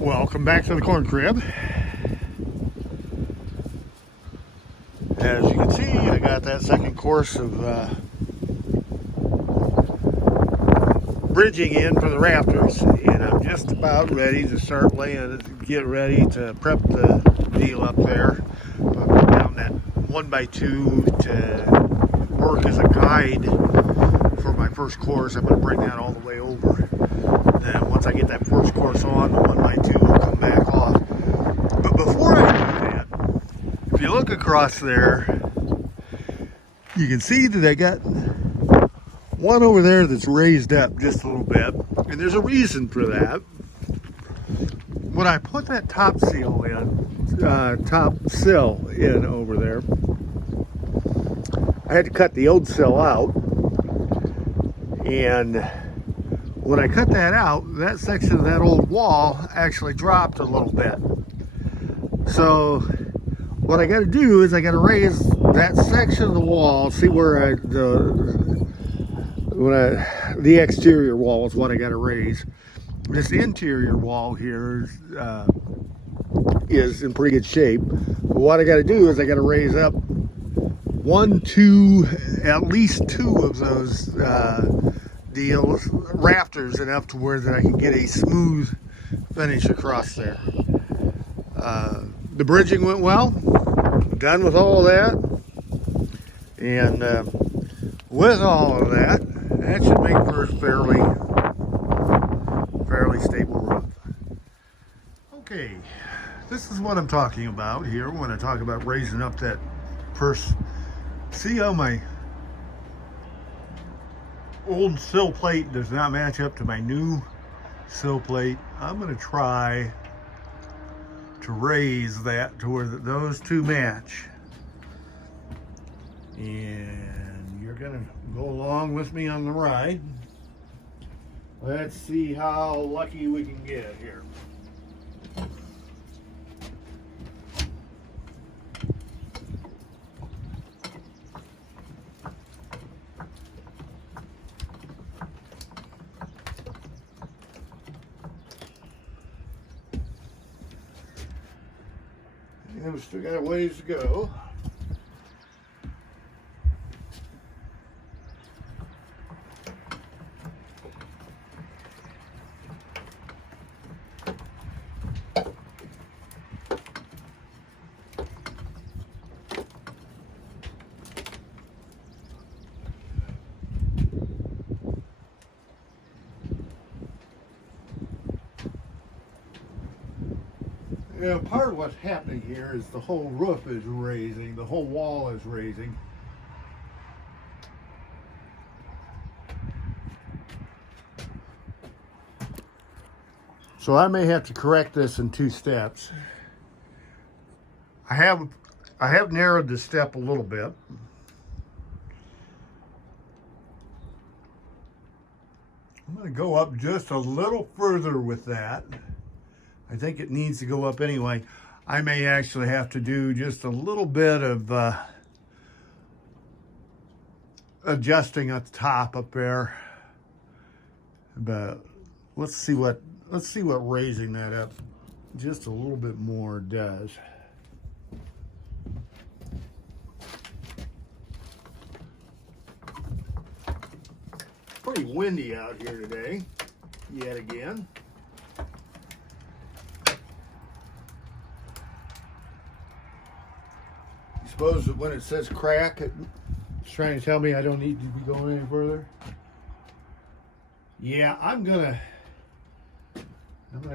Welcome back to the corn crib. As you can see, I got that second course of bridging in for the rafters, and I'm just about ready to start get ready to prep the deal up there. I'll put down that 1x2 to work as a guide for my first course. I'm going to bring that all the way over. Then once I get that first course on, the 1x2 will come back off. But before I do that, if you look across there, you can see that I got one over there that's raised up just a little bit. And there's a reason for that. When I put that top sill in over there, I had to cut the old sill out. And when I cut that out, that section of that old wall actually dropped a little bit. So what I got to do is I got to raise that section of the wall. See where the exterior wall is what I got to raise. This interior wall here is in pretty good shape. But what I got to do is I got to raise up at least two of those rafters enough to where that I can get a smooth finish across there. The bridging went well. Done with all that, and with all of that, that should make for a fairly stable roof. Okay, this is what I'm talking about here when I talk about raising up that first. See how my old sill plate does not match up to my new sill plate? I'm going to try to raise that to where those two match. And you're going to go along with me on the ride. Let's see how lucky we can get here. And we still got a ways to go. You know, part of what's happening here is the whole roof is raising, the whole wall is raising. So I may have to correct this in two steps. I have narrowed the step a little bit. I'm going to go up just a little further with that. I think it needs to go up anyway. I may actually have to do just a little bit of adjusting at the top up there. But let's see what raising that up just a little bit more does. Pretty windy out here today, yet again. Suppose that when it says crack, it's trying to tell me I don't need to be going any further. Yeah, I'm gonna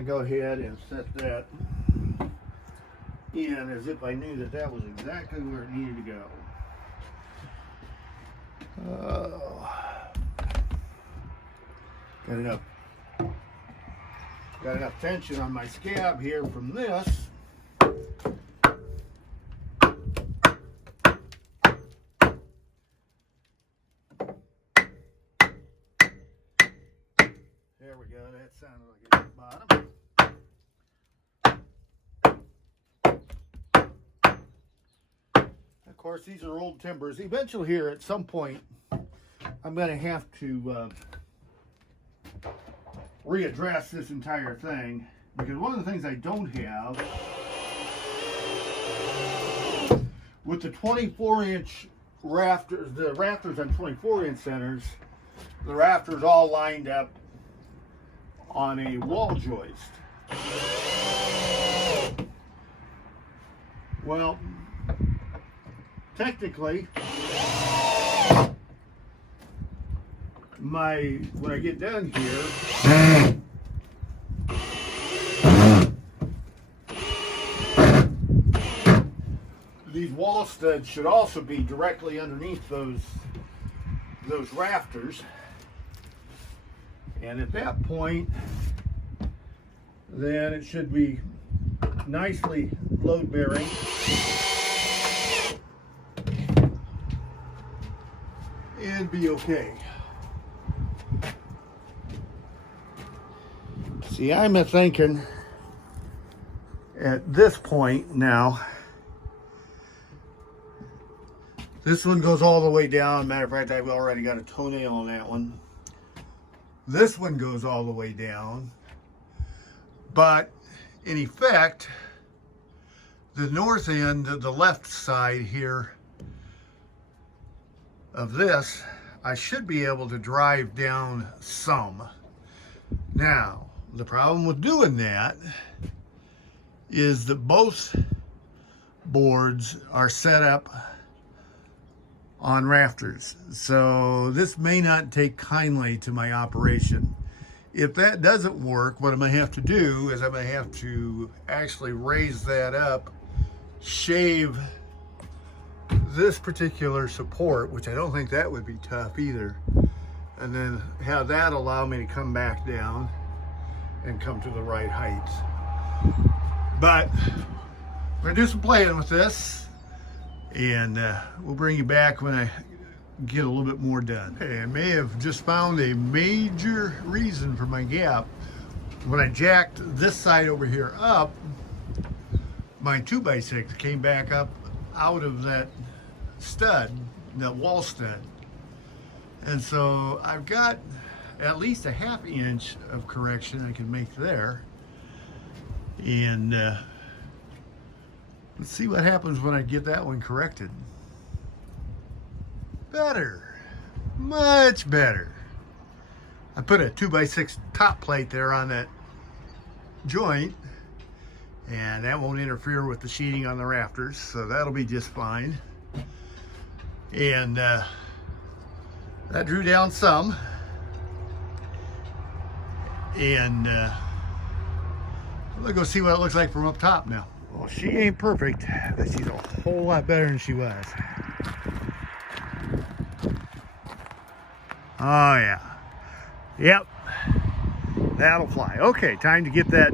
go ahead and set that in as if I knew that that was exactly where it needed to go. Got enough tension on my scab here from this. There we go, that sounded like it hit bottom. Of course, these are old timbers. Eventually here, at some point, I'm going to have to readdress this entire thing. Because one of the things I don't have, with the 24-inch rafters, the rafters on 24-inch centers, the rafters all lined up on a wall joist. Well, technically, when I get done here, these wall studs should also be directly underneath those rafters. And at that point, then it should be nicely load bearing. And be okay. See, I'm thinking at this point now, this one goes all the way down. Matter of fact, I've already got a toenail on that one. This one goes all the way down. But in effect, the north end, the left side here of this, I should be able to drive down some. Now, the problem with doing that is that both boards are set up on rafters. So this may not take kindly to my operation. If that doesn't work, what I'm going to have to do is I'm going to have to actually raise that up, shave this particular support, which I don't think that would be tough either, and then have that allow me to come back down and come to the right height. But we're going to do some playing with this, and we'll bring you back when I get a little bit more done. Okay, I may have just found a major reason for my gap. When I jacked this side over here up, my 2x6 came back up out of that stud, that wall stud. And so I've got at least a ½ inch of correction I can make there. And let's see what happens when I get that one corrected. Better, much better. I put a 2x6 top plate there on that joint, and that won't interfere with the sheeting on the rafters, so that'll be just fine. And that drew down some, and let's go see what it looks like from up top now. Well, she ain't perfect, but she's a whole lot better than she was. Oh yeah, yep, that'll fly. Okay, time to get that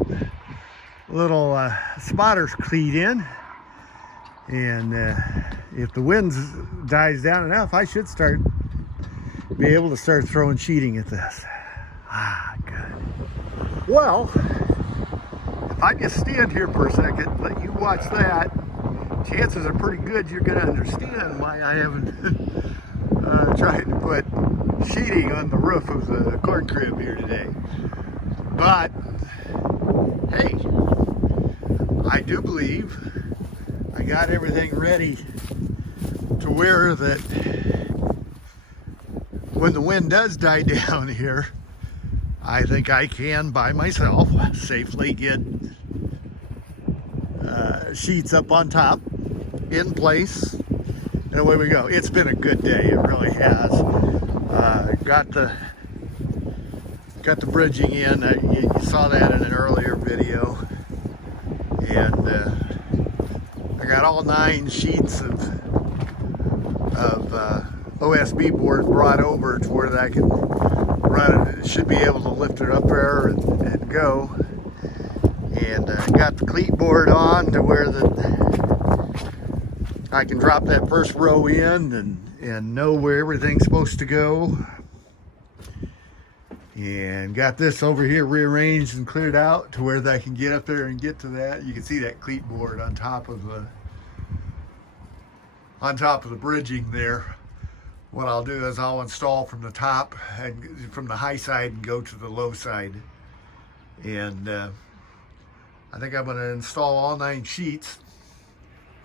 little spotters cleat in, and if the wind dies down enough, I should be able to start throwing sheeting at this. Ah, good. Well, if I just stand here for a second, let you watch that, chances are pretty good you're going to understand why I haven't been trying to put sheeting on the roof of the corn crib here today. But hey, I do believe I got everything ready to where that when the wind does die down here, I think I can by myself safely get sheets up on top in place, and away we go. It's been a good day, it really has. Got the bridging in. You saw that in an earlier video, and I got all 9 sheets of OSB board brought over to where I can run it. Should be able to lift it up there and go. And got the cleat board on to where I can drop that first row in and know where everything's supposed to go. And got this over here rearranged and cleared out to where I can get up there and get to that. You can see that cleat board on top of the bridging there. What I'll do is I'll install from the top and from the high side and go to the low side. And I think I'm going to install all 9 sheets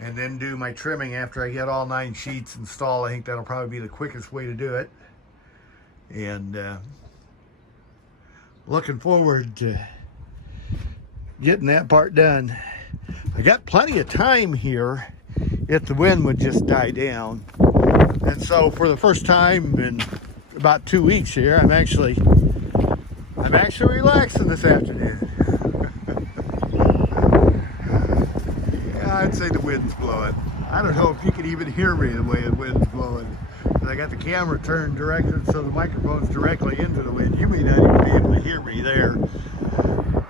and then do my trimming after I get all 9 sheets installed. I think that'll probably be the quickest way to do it. And looking forward to getting that part done. I got plenty of time here if the wind would just die down. And so for the first time in about 2 weeks here, I'm actually relaxing this afternoon. Yeah, I'd say the wind's blowing. I don't know if you can even hear me the way the wind's blowing. But I got the camera turned directed so the microphone's directly into the wind. You may not even be able to hear me there.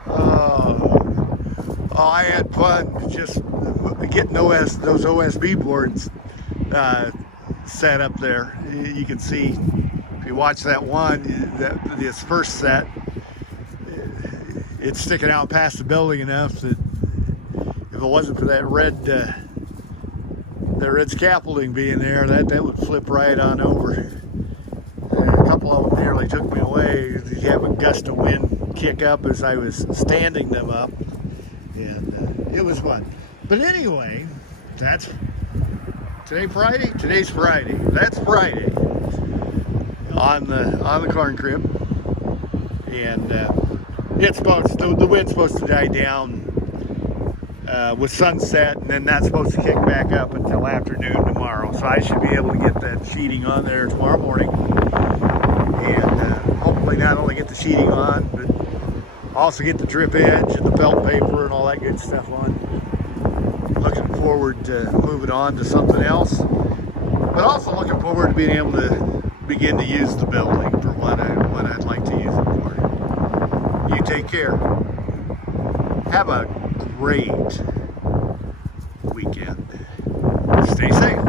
Oh, I had fun just getting those OSB boards set up there. You can see, if you watch that one, this first set, it's sticking out past the building enough that if it wasn't for that red scaffolding being there, that would flip right on over. And a couple of them nearly took me away. You have a gust of wind kick up as I was standing them up, and it was fun. But anyway, that's today Friday. Today's Friday. That's Friday on the corn crib, and it's supposed the wind's supposed to die down with sunset, and then that's supposed to kick back up until afternoon tomorrow. So I should be able to get that sheeting on there tomorrow morning, and hopefully not only get the sheeting on, but also get the drip edge and the felt paper and all that good stuff on. Looking forward to moving on to something else, but also looking forward to being able to begin to use the building for what I'd like to use it for. You take care. Have a great weekend. Stay safe.